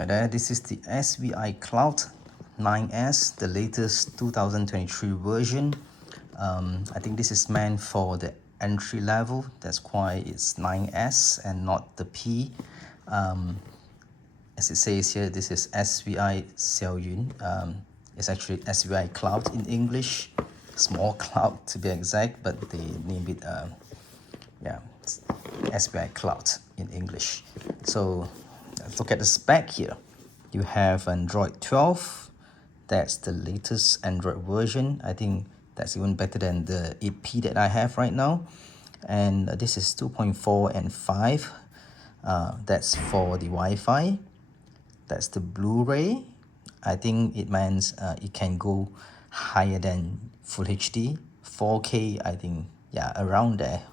Hi there, this is the SVICloud 9S, the latest 2023 version. I think this is meant for the entry level. That's why it's 9S and not the P. As it says here, this is SVI Xiaoyun. It's actually SVICloud in English, small cloud to be exact, but they name it SVICloud in English. So let's look at the spec here. You have Android 12. That's the latest Android version. I think that's even better than the 8P that I have right now. And this is 2.4 and 5. That's for the Wi-Fi. That's the Blu-ray. I think it means it can go higher than Full HD. 4K, I think, yeah, around there.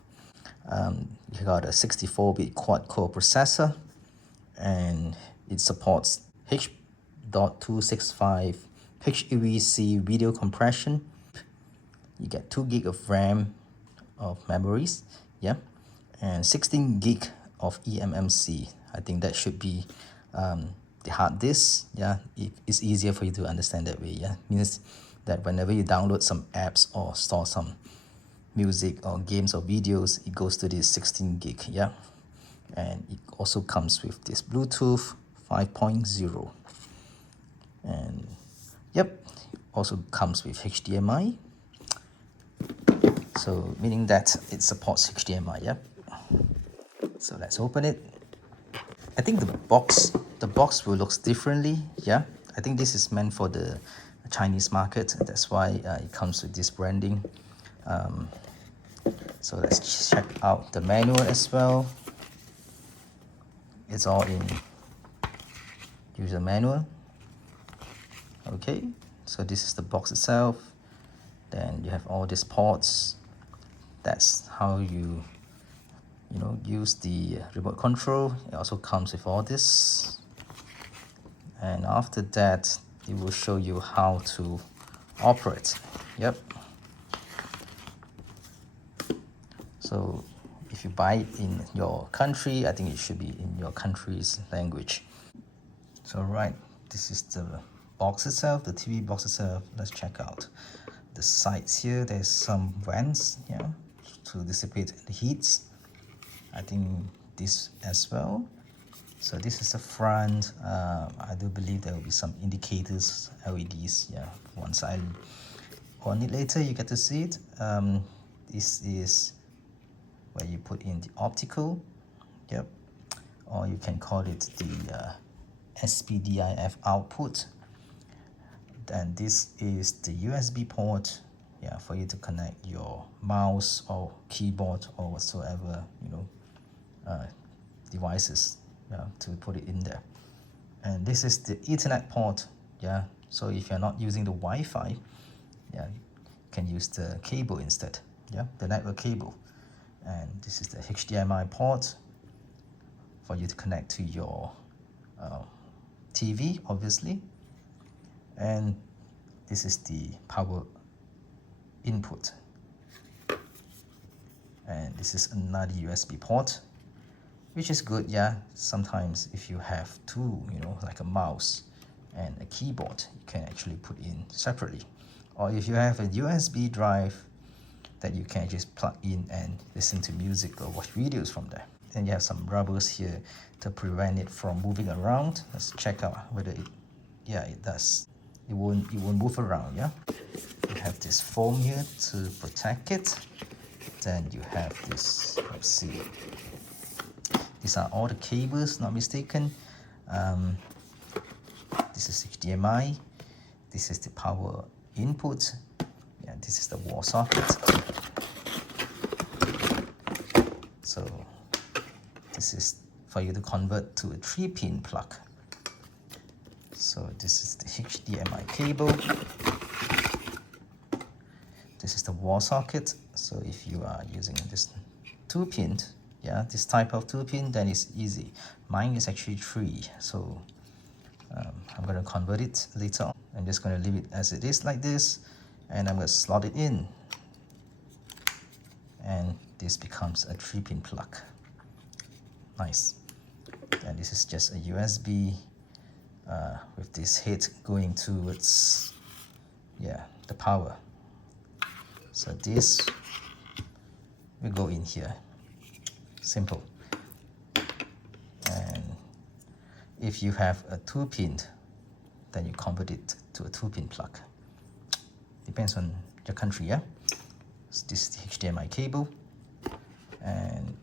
You got a 64-bit quad-core processor, and it supports H.265 HEVC video compression. You get 2 gig of RAM of memories, yeah, and 16 gig of eMMC. I think that should be the hard disk, yeah. It's easier for you to understand that way, yeah. Means that whenever you download some apps or store some music or games or videos, it goes to this 16 gig, yeah. And it also comes with this Bluetooth 5.0, and yep, also comes with HDMI, so meaning that it supports HDMI, yep. So let's open it. I think the box will look differently, yeah. I think this is meant for the Chinese market, that's why it comes with this branding. So let's check out the manual as well. It's all in user manual. Okay, so this is the box itself. Then you have all these ports. That's how you use the remote control. It also comes with all this, and after that it will show you how to operate. Yep. So if you buy it in your country, I think it should be in your country's language. So right, this is the box itself, the TV box itself. Let's check out the sides here. There's some vents, yeah, to dissipate the heats. I think this as well. So this is the front. I do believe there will be some indicators, LEDs, yeah. Once I on it later, you get to see it. This is where you put in the optical, yep, or you can call it the SPDIF output. Then this is the USB port, yeah, for you to connect your mouse or keyboard or whatsoever, devices, yeah, to put it in there. And this is the Ethernet port, yeah. So if you're not using the Wi-Fi, yeah, you can use the cable instead, yeah, the network cable. And this is the HDMI port for you to connect to your TV, obviously. And this is the power input. And this is another USB port, which is good, yeah. Sometimes if you have two, like a mouse and a keyboard, you can actually put in separately. Or if you have a USB drive that you can just plug in and listen to music or watch videos from there. Then you have some rubbers here to prevent it from moving around. Let's check out whether it does. It won't move around, yeah. You have this foam here to protect it. Then you have this, let's see, these are all the cables, not mistaken. This is HDMI. This is the power input. Yeah, this is the wall socket. So this is for you to convert to a 3-pin plug. So this is the HDMI cable. This is the wall socket. So if you are using this 2-pin, yeah, this type of 2-pin, then it's easy. Mine is actually 3, so I'm going to convert it later on. I'm just going to leave it as it is like this, and I'm going to slot it in, and this becomes a 3-pin plug. Nice. And this is just a USB with this head going towards, yeah, the power. So this will go in here, simple. And if you have a 2-pin, then you convert it to a 2-pin plug. Depends on your country, yeah? So this is the HDMI cable, and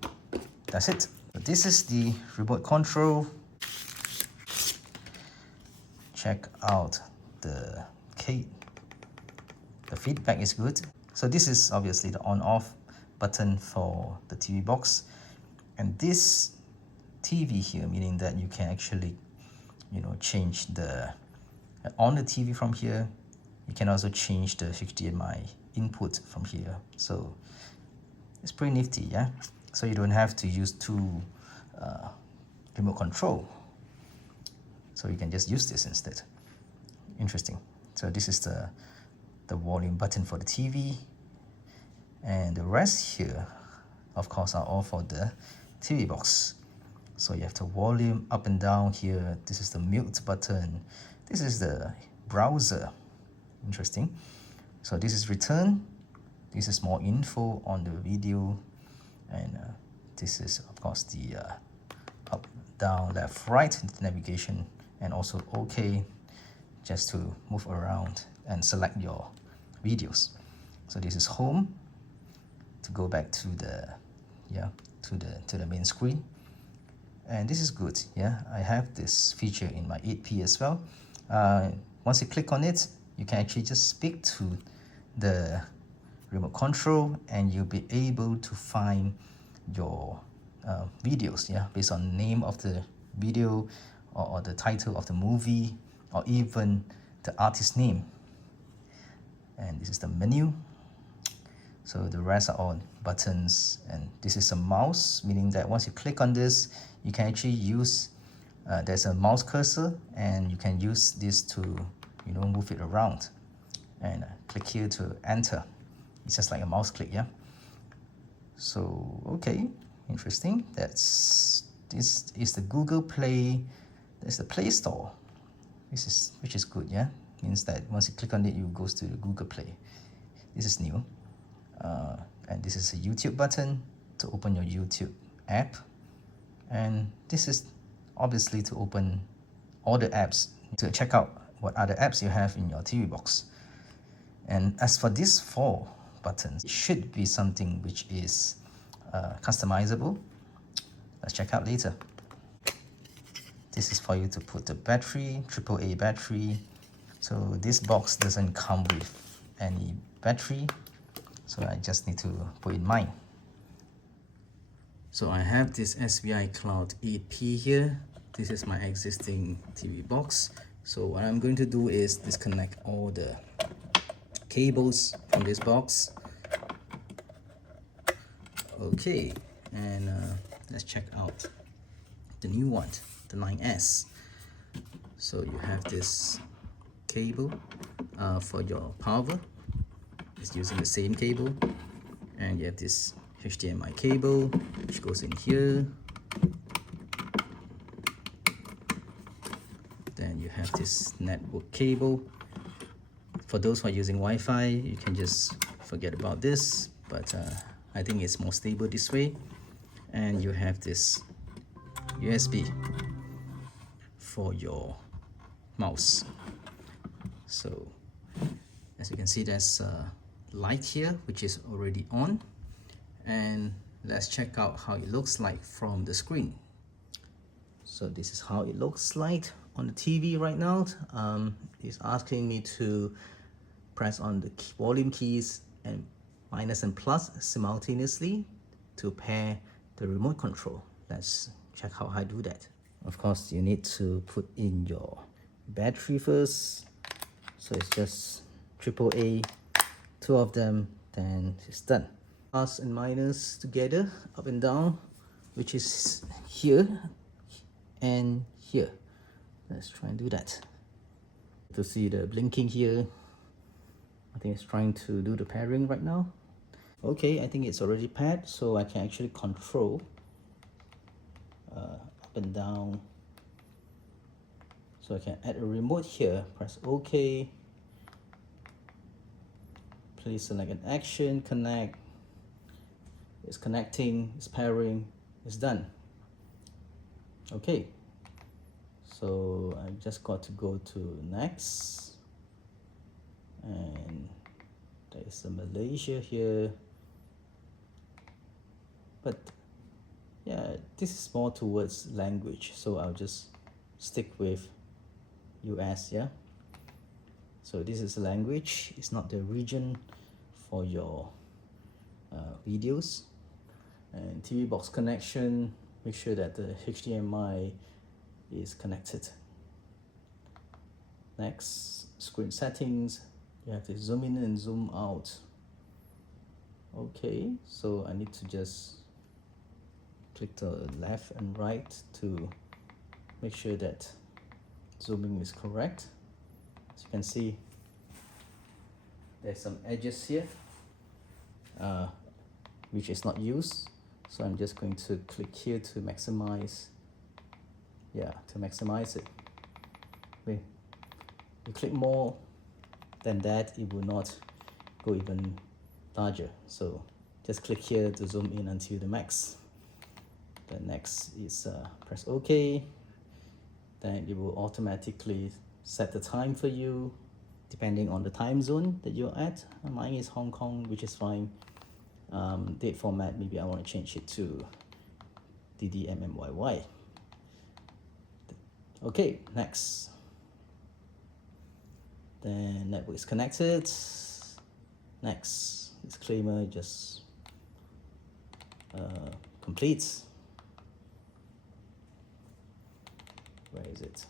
that's it. So this is the remote control. Check out the feedback is good. So this is obviously the on-off button for the TV box, and this TV here, meaning that you can actually, you know, change the on the TV from here. You can also change the HDMI input from here. So it's pretty nifty, yeah. So you don't have to use two remote control. So you can just use this instead. Interesting. So this is the volume button for the TV, and the rest here, of course, are all for the TV box. So you have the volume up and down here. This is the mute button. This is the browser. Interesting. So this is return. This is more info on the video, and this is of course the up, down, left, right navigation, and also OK, just to move around and select your videos. So this is home to go back to the to the main screen, and this is good. Yeah, I have this feature in my 8P as well. Once you click on it, you can actually just speak to the remote control, and you'll be able to find your videos, yeah, based on the name of the video, or the title of the movie, or even the artist name. And this is the menu. So the rest are all buttons, and this is a mouse, meaning that once you click on this, you can actually use there's a mouse cursor, and you can use this to, you know, move it around, and click here to enter. It's just like a mouse click, yeah. So okay, interesting. This is the Google Play. There's the Play Store. Which is good, yeah. Means that once you click on it, it goes to the Google Play. This is new. And this is a YouTube button to open your YouTube app, and this is obviously to open all the apps, to check out what other apps you have in your TV box. And as for these 4 buttons, it should be something which is customizable. Let's check out later. This is for you to put the battery, AAA battery. So this box doesn't come with any battery, so I just need to put in mine. So I have this SVICloud 8P here. This is my existing TV box. So what I'm going to do is disconnect all the cables from this box. Okay, and let's check out the new one, the 9S. So you have this cable for your power. It's using the same cable, and you have this HDMI cable which goes in here. Then you have this network cable. For those who are using Wi-Fi, you can just forget about this, but I think it's more stable this way. And you have this USB for your mouse. So as you can see, there's a light here which is already on, and let's check out how it looks like from the screen. So this is how it looks like on the TV right now. It's asking me to press on the volume keys and minus and plus simultaneously to pair the remote control. Let's check how I do that. Of course, you need to put in your battery first. So it's just AAA, 2 of them, then it's done. Plus and minus together, up and down, which is here and here. Let's try and do that. To see the blinking here, I think it's trying to do the pairing right now. Okay, I think it's already paired, so I can actually control up and down. So I can add a remote here, press OK. Please select an action, connect. It's connecting, it's pairing, it's done. Okay, so I just got to go to next, and there's a Malaysia here, but yeah, this is more towards language, so I'll just stick with US. Yeah, so this is language, it's not the region for your videos. And TV box connection, make sure that the HDMI is connected. Next, screen settings, you have to zoom in and zoom out. Okay, so I need to just click the left and right to make sure that zooming is correct. As you can see, there's some edges here which is not used, so I'm just going to click here to maximize. Yeah, to maximize it. Okay. You click more than that, it will not go even larger, so just click here to zoom in until the max. The next is press OK. Then it will automatically set the time for you depending on the time zone that you're at. Mine is Hong Kong, which is fine. Date format, maybe I want to change it to DDMMYY. Okay, next. Then network is connected. Next, disclaimer, just complete. Where is it?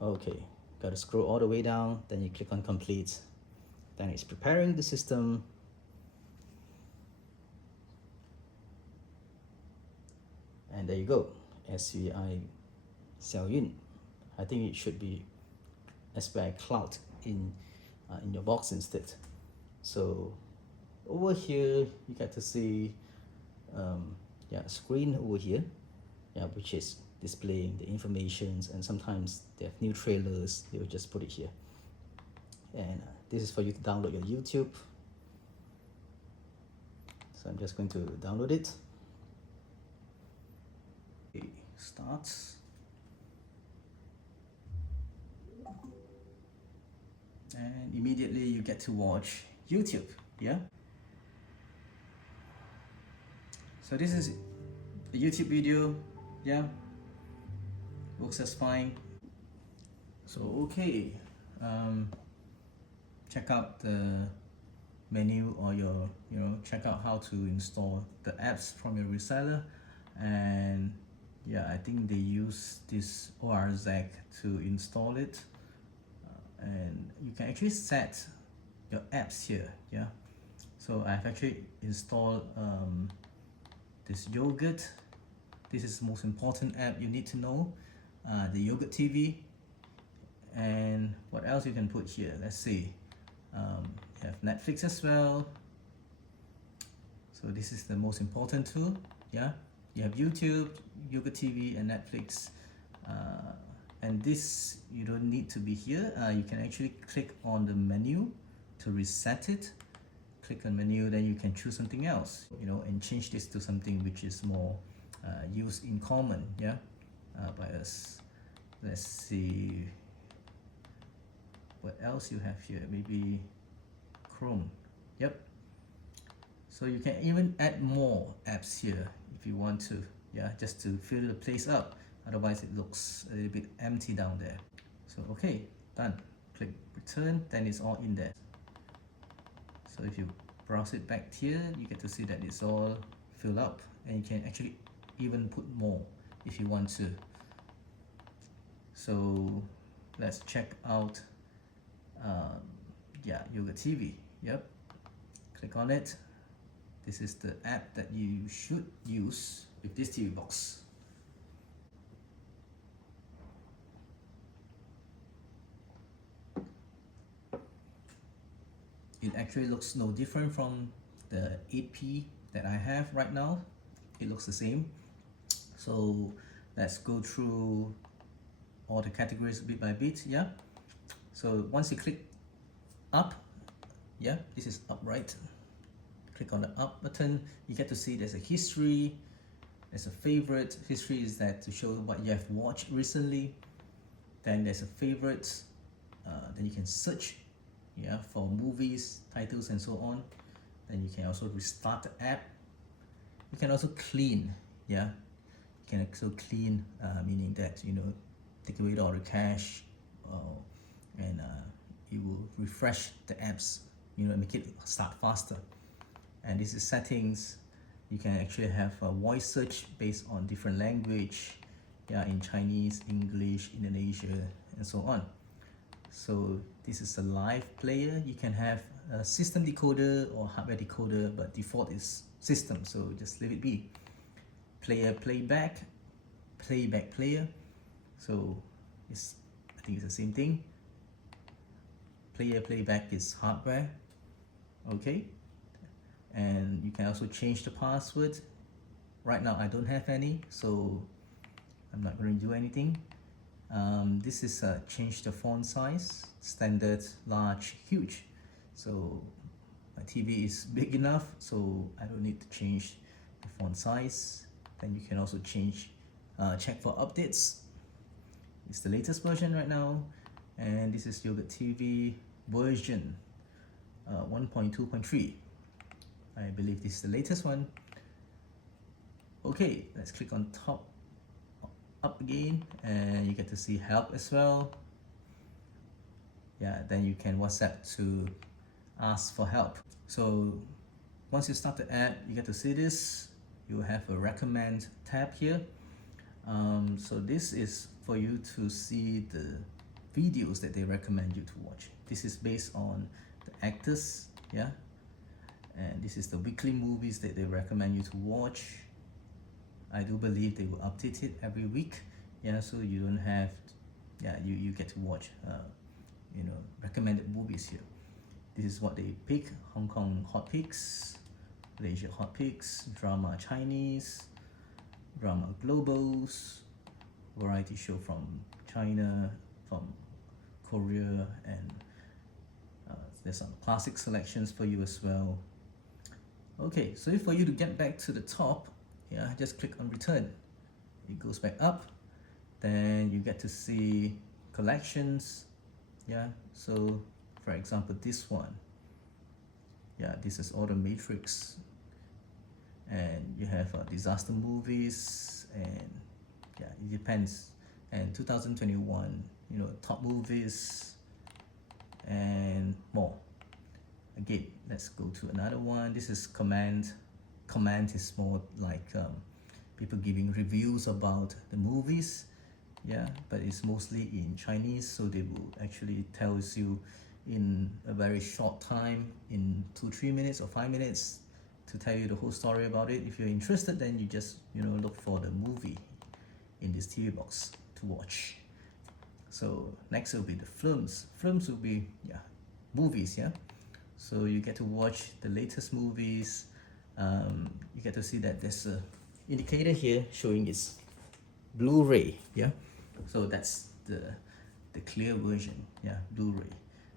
Okay, got to scroll all the way down, then you click on complete. Then it's preparing the system. And there you go, SVICloud. I think it should be SVICloud in your box instead. So over here, you get to see screen over here, which is displaying the informations, and sometimes they have new trailers, they will just put it here. And this is for you to download your YouTube. So I'm just going to download it. Okay, starts. And immediately you get to watch YouTube, yeah? So this is a YouTube video, yeah? Works as fine. So okay, check out the menu, or check out how to install the apps from your reseller. And yeah, I think they use this ORZ to install it. And you can actually set your apps here, yeah? So I've actually installed this yogurt. This is the most important app you need to know, the yogurt TV. And what else you can put here? Let's see. You have Netflix as well. So this is the most important tool, yeah? You have YouTube, yogurt TV, and Netflix. And this, you don't need to be here. You can actually click on the menu to reset it. Click on menu, then you can choose something else, and change this to something which is more used in common, yeah, by us. Let's see what else you have here. Maybe Chrome. Yep. So you can even add more apps here if you want to, yeah, just to fill the place up. Otherwise it looks a little bit empty down there. So okay, done. Click return, then it's all in there. So if you browse it back here, you get to see that it's all filled up, and you can actually even put more if you want to. So let's check out Yogurt TV. Yep, click on it. This is the app that you should use with this TV box. It actually looks no different from the 8P that I have right now. It looks the same. So let's go through all the categories bit by bit. Yeah, so once you click up, yeah, this is up, right? Click on the up button, you get to see there's a history, there's a favorite. History is that to show what you have watched recently. Then there's a favorites, then you can search, yeah, for movies, titles, and so on. Then you can also restart the app. You can also clean, yeah, you can also clean, meaning that, you know, take away all the cache, and it will refresh the apps, you know, make it start faster. And this is settings. You can actually have a voice search based on different language, yeah, in Chinese, English, Indonesia, and so on. So this is a live player. You can have a system decoder or hardware decoder, but default is system, so just leave it be. Player playback, playback player. So I think it's the same thing. Player playback is hardware. Okay. And you can also change the password. Right now I don't have any, so I'm not going to do anything. This is change the font size, standard, large, huge. So my TV is big enough, so I don't need to change the font size. Then you can also change, check for updates. It's the latest version right now, and this is Yogurt TV version 1.2.3. I believe this is the latest one. Okay, let's click on top, up again, and you get to see help as well. Yeah, then you can WhatsApp to ask for help. So once you start the app, you get to see this. You have a recommend tab here. So this is for you to see the videos that they recommend you to watch. This is based on the actors, yeah. And this is the weekly movies that they recommend you to watch. I do believe they will update it every week, yeah, so you don't have, yeah, you get to watch, you know, recommended movies here. This is what they pick: Hong Kong hot picks, Malaysia hot picks, drama Chinese, drama globals, variety show from China, from Korea, and there's some classic selections for you as well. Okay, so for you to get back to the top, yeah, just click on return. It goes back up, then you get to see collections, yeah. So for example, this one, yeah, this is all the Matrix, and you have disaster movies, and yeah, it depends. And 2021, you know, top movies and more. Again, let's go to another one. This is Comment. Comment is more like people giving reviews about the movies, yeah, but it's mostly in Chinese, so they will actually tells you in a very short time, in 2-3 minutes or 5 minutes, to tell you the whole story about it. If you're interested, then you just, you know, look for the movie in this TV box to watch. So next will be the films. Films will be, yeah, movies, yeah. So you get to watch the latest movies. You get to see that there's a indicator here showing it's Blu-ray, yeah. So that's the clear version, yeah, Blu-ray.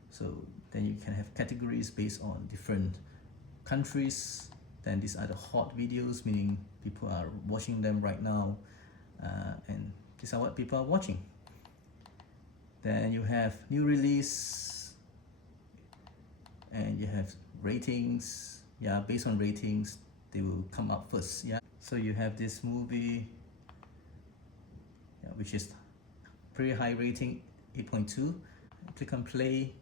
So then you can have categories based on different countries. Then these are the hot videos, meaning people are watching them right now, and these are what people are watching. Then you have new release, and you have ratings, yeah, based on ratings they will come up first, yeah. So you have this movie, yeah, which is pretty high rating, 8.2. Click on play.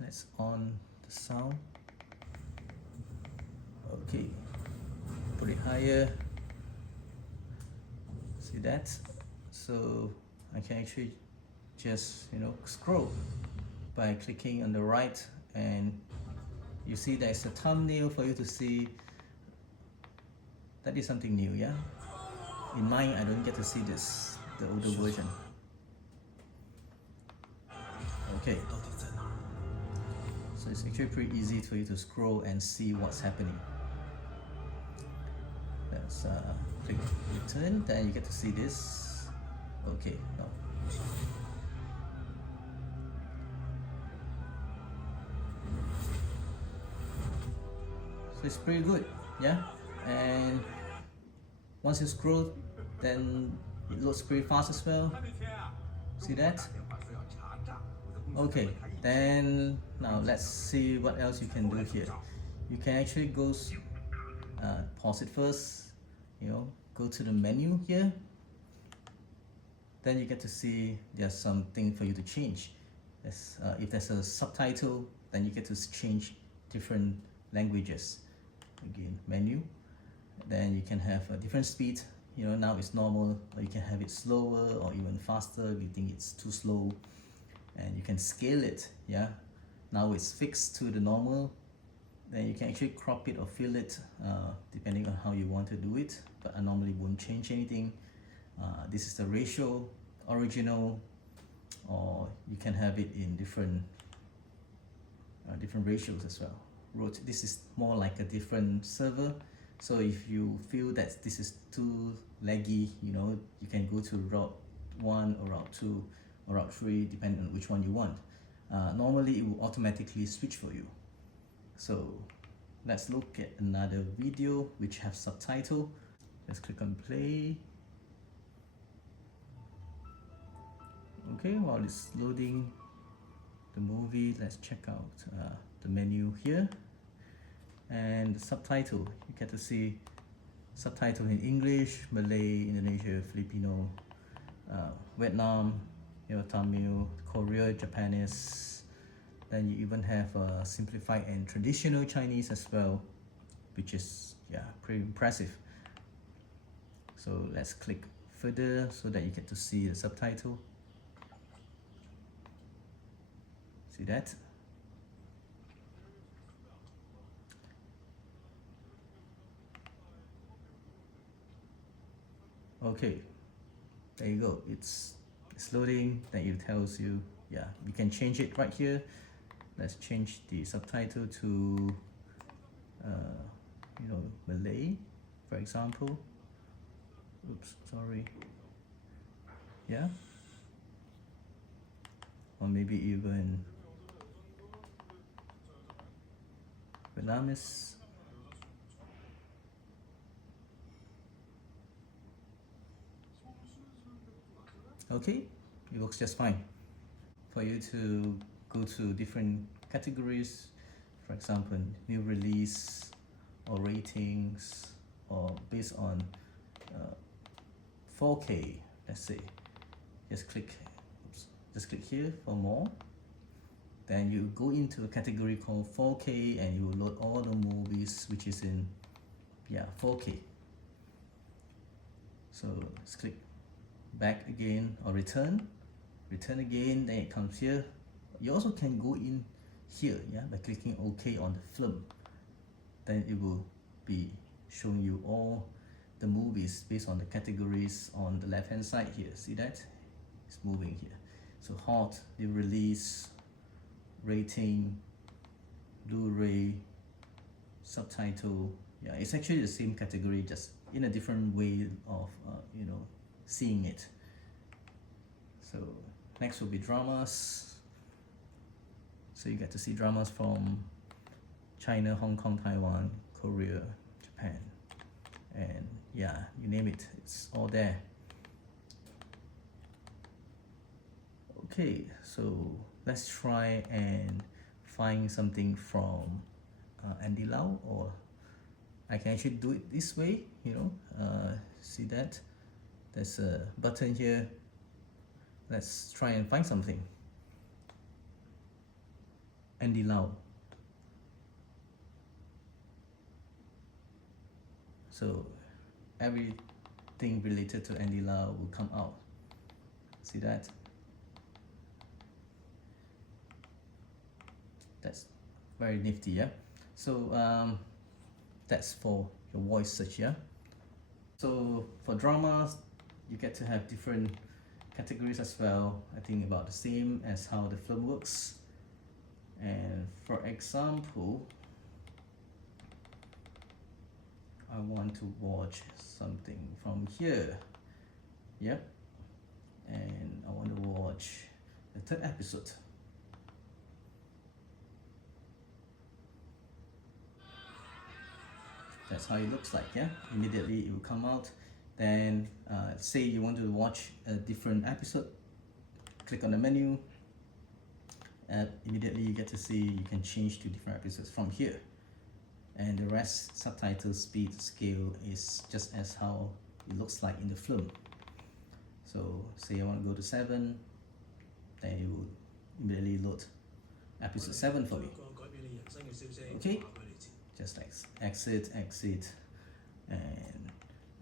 Let's on the sound. Okay, put it higher. See that? So I can actually just, you know, scroll by clicking on the right, and you see there's a thumbnail for you to see. That is something new, yeah. In mine, I don't get to see this, the older version. Okay, so it's actually pretty easy for you to scroll and see what's happening. let's click return, then you get to see this. Okay, no. So it's pretty good, yeah. And once you scroll, then it loads pretty fast as well. See that? Okay, then now let's see what else you can do here. You can actually go pause it first, go to the menu here. Then you get to see there's something for you to change. If there's a subtitle, then you get to change different languages. Again, menu. Then you can have a different speed. Now it's normal, or you can have it slower or even faster if you think it's too slow. And you can scale it, yeah. Now it's fixed to the normal. Then you can actually crop it or fill it depending on how you want to do it, but I normally won't change anything. This is the ratio, original, or you can have it in different ratios as well. This is more like a different server, so if you feel that this is too laggy, you can go to route 1 or route 2 or route 3 depending on which one you want. Normally it will automatically switch for you. So let's look at another video which have subtitle. Let's click on play. Okay, while it's loading the movie, let's check out the menu here. And the subtitle, you get to see subtitle in English, Malay, Indonesia, Filipino, Vietnam, Tamil, Korea, Japanese. Then you even have simplified and traditional Chinese as well, which is pretty impressive. So let's click further so that you get to see the subtitle. See that? Okay, there you go. It's loading. Then it tells you, you can change it right here. Let's change the subtitle to Malay, for example. Oops, sorry. Yeah, or maybe even Vietnamese. Okay, it works just fine. For you to go to different categories, for example, new release or ratings, or based on 4K, let's say, just click here for more. Then you go into a category called 4K and you will load all the movies which is in 4K. So let's click back again or return again, then it comes here. You also can go in here by clicking OK on the film. Then it will be showing you all the movies based on the categories on the left hand side here. See that? It's moving here. So hot, the release, rating, Blu-ray, subtitle. It's actually the same category, just in a different way of seeing it. So next will be dramas. So you get to see dramas from China, Hong Kong, Taiwan, Korea, Japan, and you name it, it's all there. Okay, so let's try and find something from Andy Lau, or I can actually do it this way, see that? There's a button here. Let's try and find something. Andy Lau. So everything related to Andy Lau will come out. See that? That's very nifty, yeah? So that's for your voice search, yeah? So for dramas, you get to have different categories as well. I think about the same as how the film works. And for example, I want to watch something from here. Yep. And I want to watch the third episode. That's how it looks like, yeah? Immediately it will come out. Then say you want to watch a different episode, click on the menu, immediately you get to see you can change to different episodes from here. And the rest, subtitle, speed, scale, is just as how it looks like in the film. So say I want to go to 7, then it will immediately load episode 7 for me. Okay, just like exit, and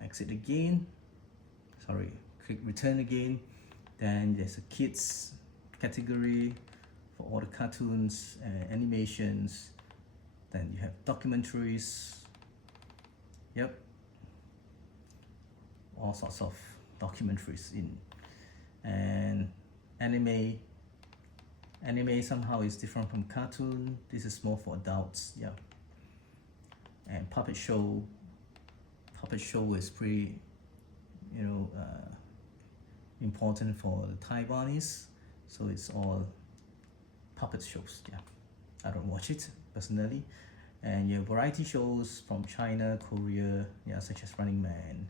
exit again. Sorry, click return again. Then there's a kids category for all the cartoons and animations. Then you have documentaries. Yep, all sorts of documentaries in. And anime somehow is different from cartoon. This is more for adults. Yeah. And puppet show is pretty, important for the Taiwanese, so it's all puppet shows. Yeah, I don't watch it personally. And your variety shows from China, Korea, yeah, such as Running Man,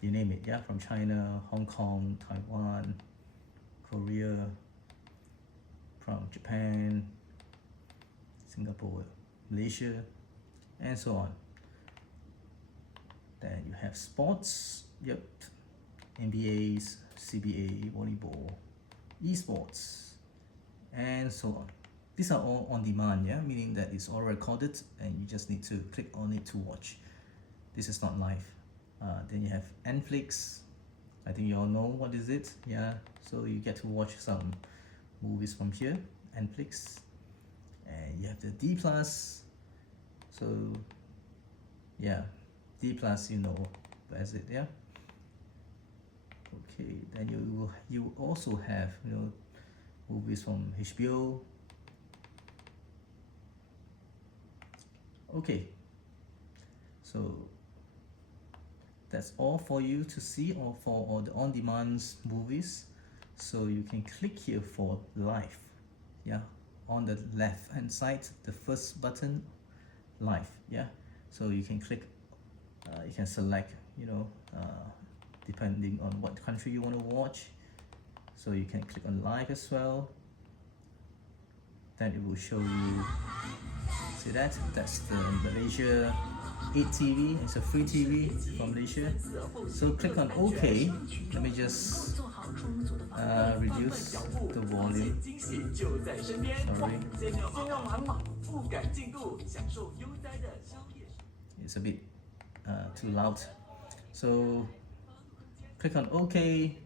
you name it, yeah, from China, Hong Kong, Taiwan, Korea, from Japan, Singapore, Malaysia, and so on. Then you have sports, yep, NBAs, CBA, volleyball, esports, and so on. These are all on demand, yeah, meaning that it's all recorded and you just need to click on it to watch. This is not live. Then you have Netflix. I think you all know what is it, yeah. So you get to watch some movies from here, Netflix. And you have the D+. So yeah, D+, where's it? Yeah. Okay, then you also have movies from HBO. Okay, so that's all for you to see, or for all the on-demand movies. So you can click here for live, yeah, on the left hand side, the first button, live, yeah. So you can click, you can select, depending on what country you want to watch. So you can click on live as well. Then it will show you, see that? That's the Malaysia 8 TV. It's a free TV from Malaysia. So click on OK. Let me just reduce the volume. Sorry. It's a bit too loud. So click on OK.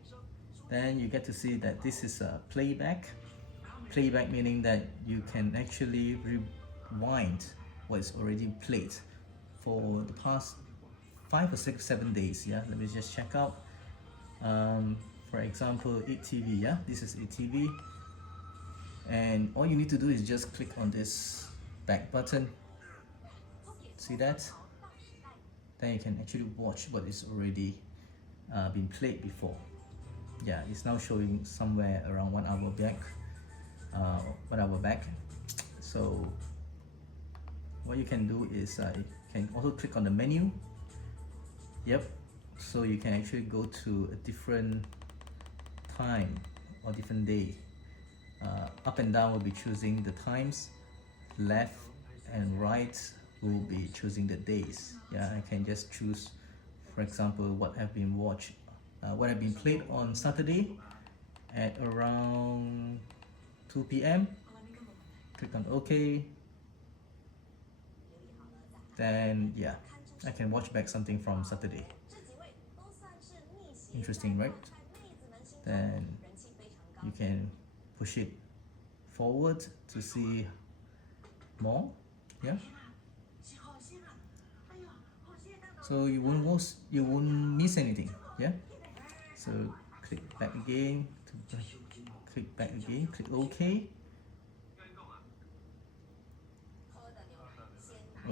Then you get to see that this is a playback. Playback meaning that you can actually rewind what is already played for the past 5 or 6, 7 days. Yeah, let me just check out. For example, 8TV. Yeah, this is 8TV, and all you need to do is just click on this back button. See that? Then you can actually watch what is already been played before. Yeah, it's now showing somewhere around 1 hour back. 1 hour back. So what you can do is you can also click on the menu. Yep, so you can actually go to a different time or different day. Up and down will be choosing the times, left and right will be choosing the days. Yeah, I can just choose, for example, what have been watched, what have been played on Saturday at around 2 p.m. Click on OK. Then yeah, I can watch back something from Saturday. Interesting, right? Then you can push it forward to see more. Yeah. So you won't miss anything. Yeah. So click back again. Click back again. Click OK.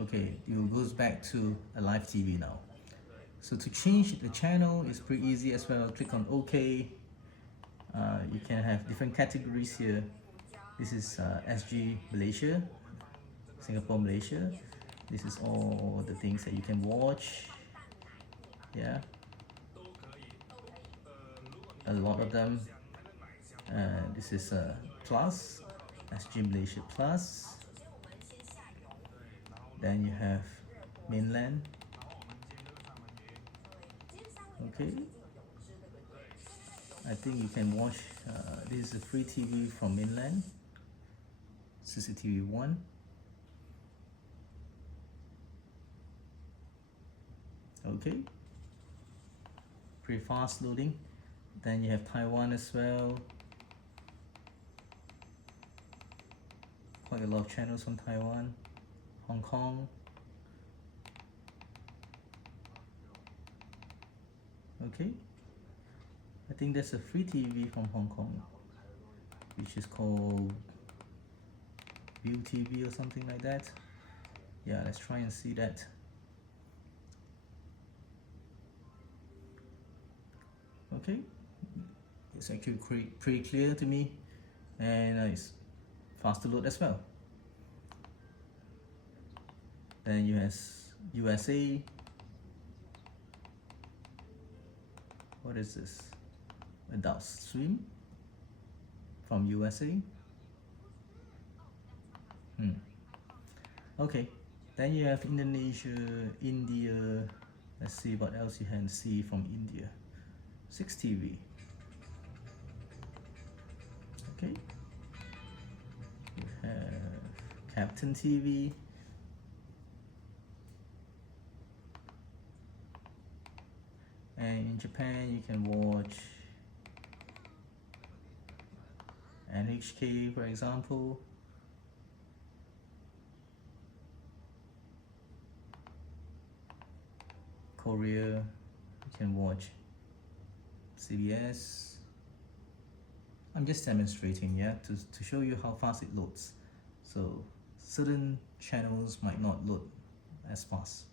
Okay, it goes back to a live TV now. So to change the channel is pretty easy as well. Click on OK. You can have different categories here. This is SG Malaysia, Singapore Malaysia. This is all the things that you can watch. Yeah, a lot of them. This is Plus, SG Malaysia Plus. Then you have mainland. Okay, I think you can watch, this is a free TV from mainland, CCTV 1. Okay, pretty fast loading. Then you have Taiwan as well. Quite a lot of channels from Taiwan. Hong Kong. Okay, I think there's a free TV from Hong Kong, which is called View TV or something like that. Yeah, let's try and see that. Okay, it's actually pretty clear to me, and it's fast to load as well. Then you have USA. What is this? Adult Swim from USA. Okay, then you have Indonesia, India. Let's see what else you can see from India. 6TV. Okay, you have Captain TV. And in Japan you can watch NHK, for example. Korea, you can watch CBS. I'm just demonstrating, yeah, to show you how fast it loads. So certain channels might not load as fast.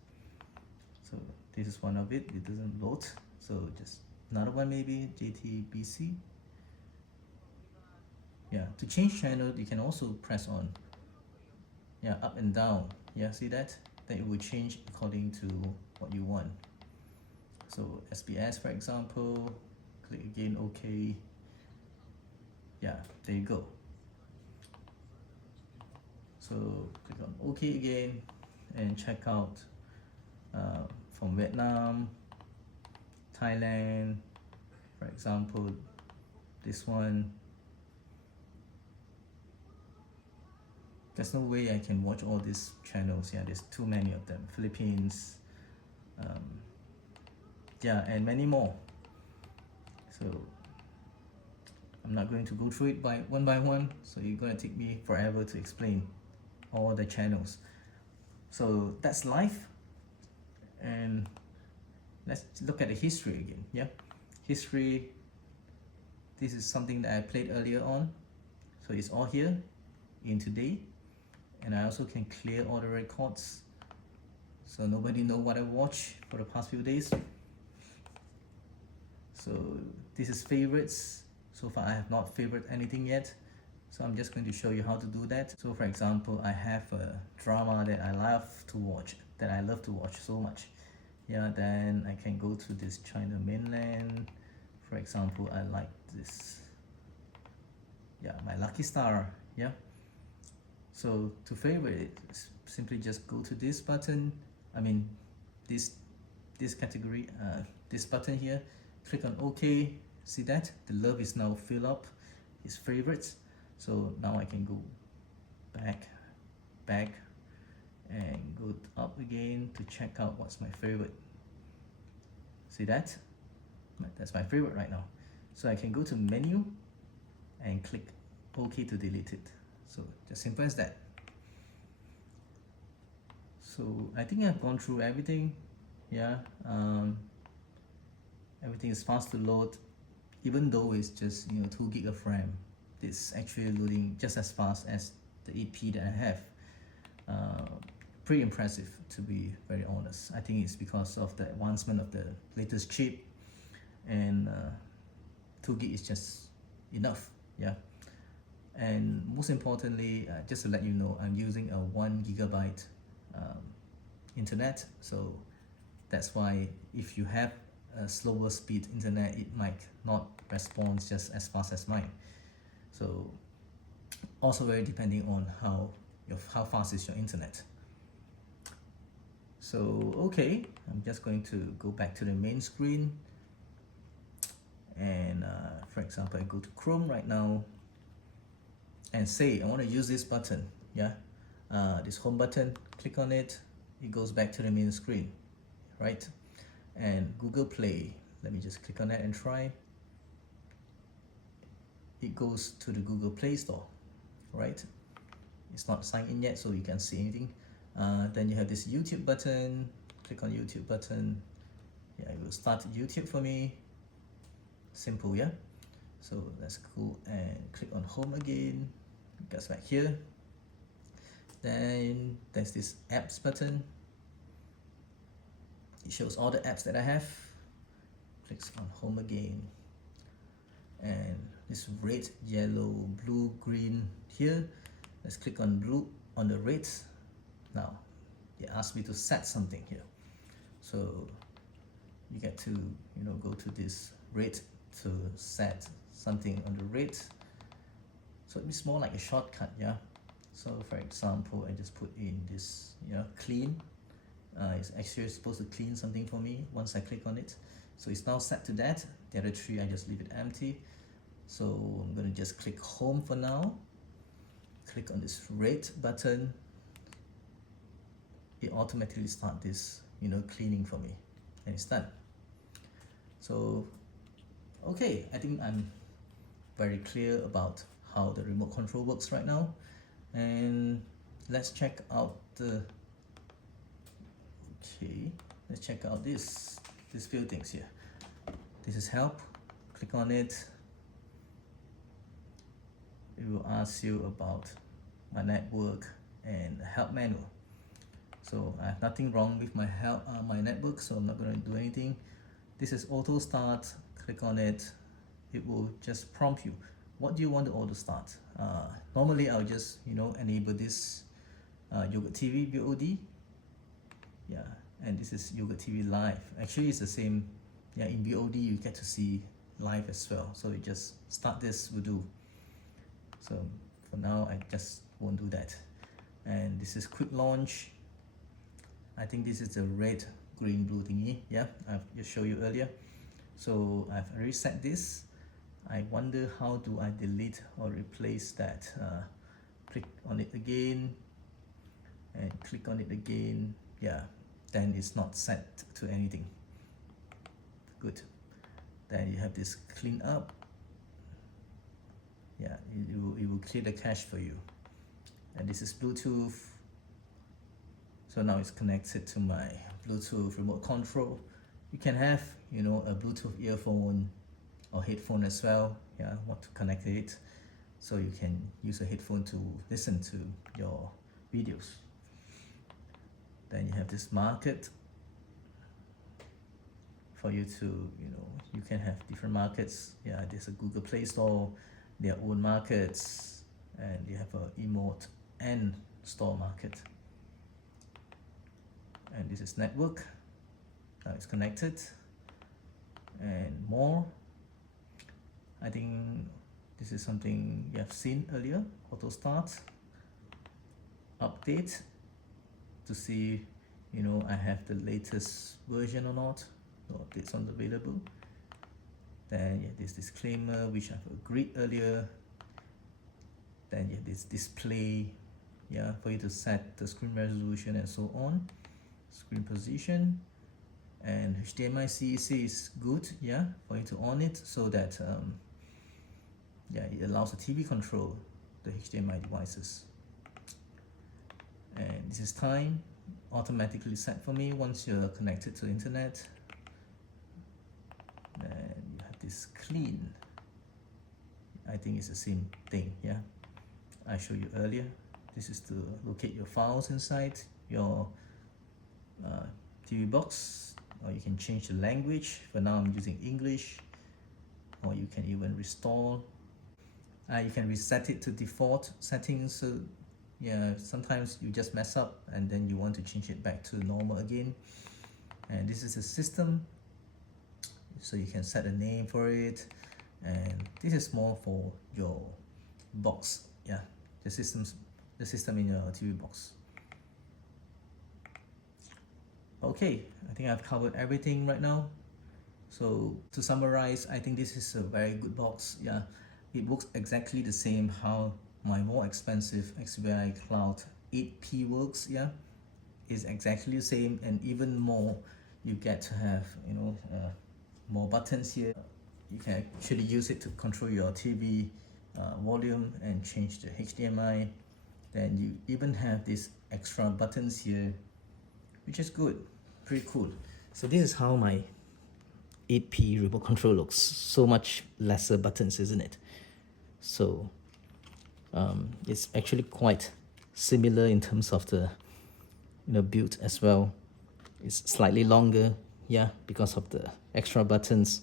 So this is one of it, it doesn't load. So just another one, maybe JTBC. Yeah, to change channel you can also press on, yeah, up and down. Yeah, see that? Then it will change according to what you want. So SBS, for example, click again OK. Yeah, there you go. So click on OK again and check out from Vietnam, Thailand, for example, this one. There's no way I can watch all these channels. Yeah, there's too many of them. Philippines, yeah, and many more. So I'm not going to go through it by one, so you're going to take me forever to explain all the channels. So that's live, and let's look at the history again. Yeah, history. This is something that I played earlier on, so it's all here in today, and I also can clear all the records, so nobody know what I watched for the past few days. So this is favorites. So far I have not favored anything yet, so I'm just going to show you how to do that. So for example, I have a drama that I love to watch so much. Yeah, then I can go to this China mainland. For example, I like this, yeah, My Lucky Star. Yeah, so to favorite it, simply just go to this button, I mean this category, this button here, click on OK. See that? The love is now filled up, his favorites. So now I can go back and go up again to check out what's my favorite. See that? That's my favorite right now. So I can go to menu and click OK to delete it. So just simple as that. So I think I've gone through everything. Yeah, everything is fast to load, even though it's just 2 gig of RAM. It's actually loading just as fast as the 8P that I have. pretty impressive, to be very honest. I think it's because of the advancement of the latest chip, and 2 gig is just enough, yeah. And most importantly, just to let you know, I'm using a 1 gigabyte internet, so that's why if you have a slower speed internet, it might not respond just as fast as mine. So also very depending on how fast is your internet. So okay, I'm just going to go back to the main screen, and for example, I go to Chrome right now and say I want to use this button, yeah, this home button. Click on it, it goes back to the main screen, right? And Google Play, let me just click on that and try. It goes to the Google Play Store, right? It's not signed in yet, so you can't see anything. Then you have this YouTube button. Click on YouTube button. Yeah, it will start YouTube for me. Simple, yeah. So let's go and click on home again. It goes back here. Then there's this apps button. It shows all the apps that I have. Clicks on home again, and this red, yellow, blue, green here. Let's click on blue, on the red. Now they ask me to set something here, so you get to go to this red to set something on the red. So it's more like a shortcut, yeah. So for example, I just put in this, clean. It's actually supposed to clean something for me once I click on it. So it's now set to that. The other 3 I just leave it empty. So I'm going to just click home for now. Click on this red button. It automatically starts this cleaning for me, and it's done. So okay, I think I'm very clear about how the remote control works right now. And let's check out let's check out these few things here. This is help. Click on it. It will ask you about my network and help menu. So I have nothing wrong with my network, so I'm not going to do anything. This is auto start. Click on it. It will just prompt you, what do you want to auto start? Normally I'll just enable this Yogurt TV VOD, yeah, and this is Yogurt TV Live. Actually it's the same, yeah. In VOD you get to see live as well, so you just start this will do. So for now I just won't do that. And this is quick launch. I think this is the red, green, blue thingy, yeah, I've just showed you earlier. So I've reset this. I wonder how do I delete or replace that. Click on it again and click on it again, yeah, then it's not set to anything. Good. Then you have this clean up, yeah, it will clear the cache for you. And this is Bluetooth, so now it's connected to my Bluetooth remote control. You can have a Bluetooth earphone or headphone as well, yeah, want to connect it, so you can use a headphone to listen to your videos. Then you have this market for you to, you can have different markets, yeah. There's a Google Play Store, their own markets, and you have a emote and store market. And this is network, now it's connected, and more. I think this is something you have seen earlier. Auto start, update to see I have the latest version or not. No updates on available. Then this disclaimer which I've agreed earlier. Then this display, yeah, for you to set the screen resolution and so on. Screen position, and HDMI CEC is good, yeah, for you to on it, so that yeah, it allows the TV control the HDMI devices. And this is time, automatically set for me once you're connected to the internet. Then you have this clean. I think it's the same thing, yeah, I showed you earlier. This is to locate your files inside your TV box, or you can change the language. For now I'm using English, or you can even restore. You can reset it to default settings, so yeah, sometimes you just mess up and then you want to change it back to normal again. And this is the system, so you can set a name for it, and this is more for your box, yeah, the system in your TV box. Okay, I think I've covered everything right now. So to summarize, I think this is a very good box. Yeah, it works exactly the same how my more expensive SVICloud 8P works. Yeah, is exactly the same, and even more. You get to have, you know, more buttons here. You can actually use it to control your TV volume and change the HDMI. Then you even have these extra buttons here, which is good, pretty cool. So this is how my 8P remote control looks. So much lesser buttons, isn't it? So it's actually quite similar in terms of the build as well. It's slightly longer, yeah, because of the extra buttons.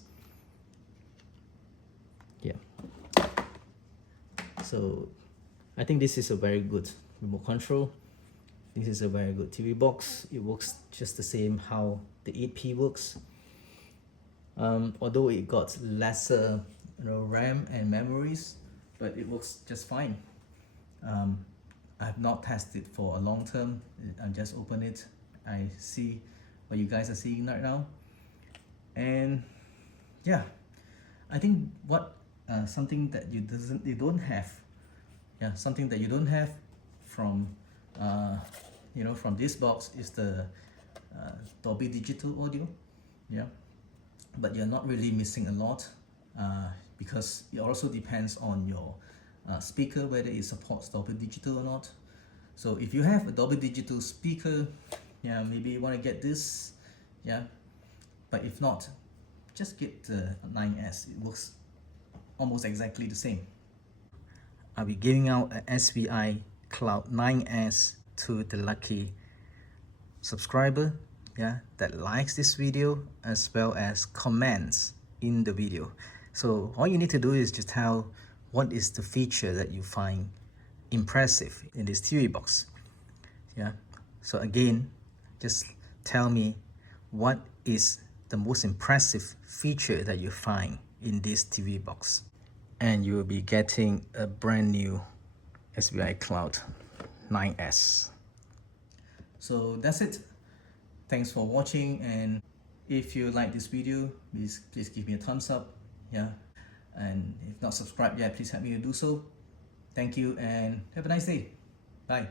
Yeah. So I think this is a very good remote control. This is a very good TV box. It works just the same how the 8P works. Although it got lesser RAM and memories, but it works just fine. I have not tested for a long term. I just open it. I see what you guys are seeing right now, and yeah, I think what something that you don't have, yeah, something that you don't have from from this box is the Dolby Digital audio, yeah, but you're not really missing a lot because it also depends on your speaker whether it supports Dolby Digital or not. So if you have a Dolby Digital speaker, yeah, maybe you want to get this, yeah, but if not, just get the 9S. It works almost exactly the same. I'll be giving out a SVICloud 9S to the lucky subscriber, yeah, that likes this video as well as comments in the video. So all you need to do is just tell what is the feature that you find impressive in this TV box. Yeah, so again, just tell me what is the most impressive feature that you find in this TV box, and you will be getting a brand new SVICloud 9S. So that's it. Thanks for watching, and if you like this video, please give me a thumbs up, yeah, and if not subscribed yet, please help me to do so. Thank you and have a nice day. Bye.